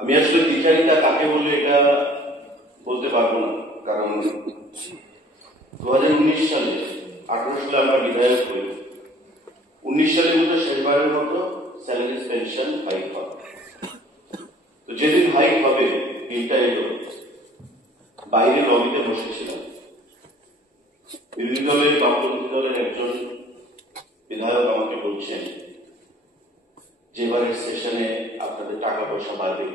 আমি আসলে দ্বিচারিতা কাকে বলে এটা বলতে পারবো না, কারণ 2019 সালে 18 সালে আমরা বিধায়ক হই। 19 সালের মধ্যে শেষবারের মতো স্যালারি পেনশন হাইক হবে। তো যেদিন হাইক হবে দিনটা এলো, বাইরে লবিতে বসেছিলাম। বিরোধী দলের বামপন্থী দলের একজন বিধায়ক আমাকে বলছেন, যেবারের সেশনে আপনাদের টাকা পয়সা বাড়বে,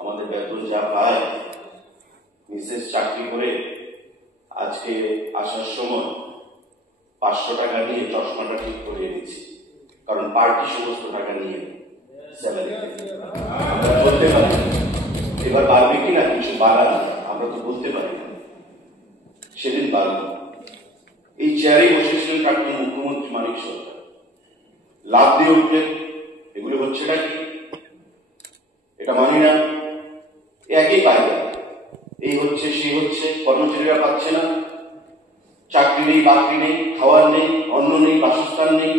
আমাদের বেতন যা পায়, মিসেস চাকরি করে আজকে আসার সময় 500 টাকা নিয়ে চশমাটা ঠিক করে এনেছি, কারণ পার্টি সমস্ত টাকা নিয়ে স্যালারি বলতে পারি। এবার বাড়বে কিনা কিছু বাড়া আমরা তো বলতে পারি না। সেদিন বাড়ল। এই চেয়ারে বসেছিলেন প্রাক্তন মুখ্যমন্ত্রী মানিক সরকার, লাভ দিয়ে উঠলেন। এগুলো হচ্ছেটা কি? এটা মানি না। একই পায়গা, এই হচ্ছে সেই হচ্ছে, কর্মচারীরা পাচ্ছে না, চাকরি নেই, বাকরি নেই, খাওয়ার নেই, অন্ন নেই, বাসস্থান নেই,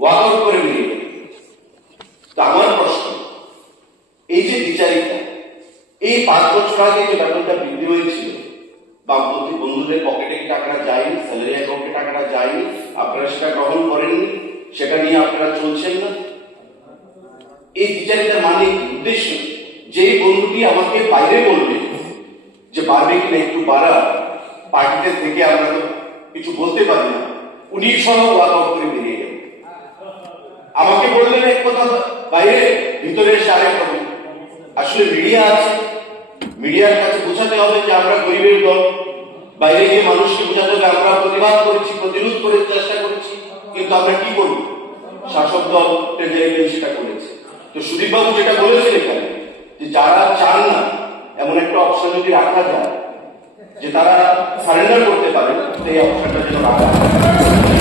ওয়াকআউট করে বেরিয়ে গেল। তো আমার প্রশ্ন, এই যে বিচারিতা, এই 5 বছর আগে যে বেতনটা বৃদ্ধি হয়েছিল, বামপন্থী বন্ধুদের পকেটে টাকাটা যায়নি, স্যালারি অ্যাকাউন্টে টাকাটা যায়নি, আপনারা সেটা গ্রহণ করেননি, সেটা নিয়ে আপনারা চলছেন না। এই বিচারিতার মানে উদ্দেশ্য, যে বন্ধুটি আমাকে বাইরে বলবে যে বাড়বে কিনা একটু বাড়া, পার্টিতে থেকে আমরা তো কিছু বলতে পারি না, উনি সহ ওয়াকআউট করে বেরিয়ে গেল। আমাকে বললেন এক কথা বাইরে, ভিতরে এসে আরেক কথা। আসলে মিডিয়া আছে, মিডিয়ার কাছে বোঝাতে হবে যে আমরা গরিবের দল, বাইরে গিয়ে মানুষকে বোঝাতে হবে আমরা প্রতিবাদ করেছি, প্রতিরোধ করে চেষ্টা করেছি, কিন্তু আমরা কি করব? শাসক দল সেটা করেছে। তো সুদীপ বাবু যেটা বলেছেন এখানে, যে যারা চান না এমন একটা অপশন যদি রাখা যায় যে তারা সারেন্ডার করতে পারে, সেই অপশনটা যেন রাখা হয়।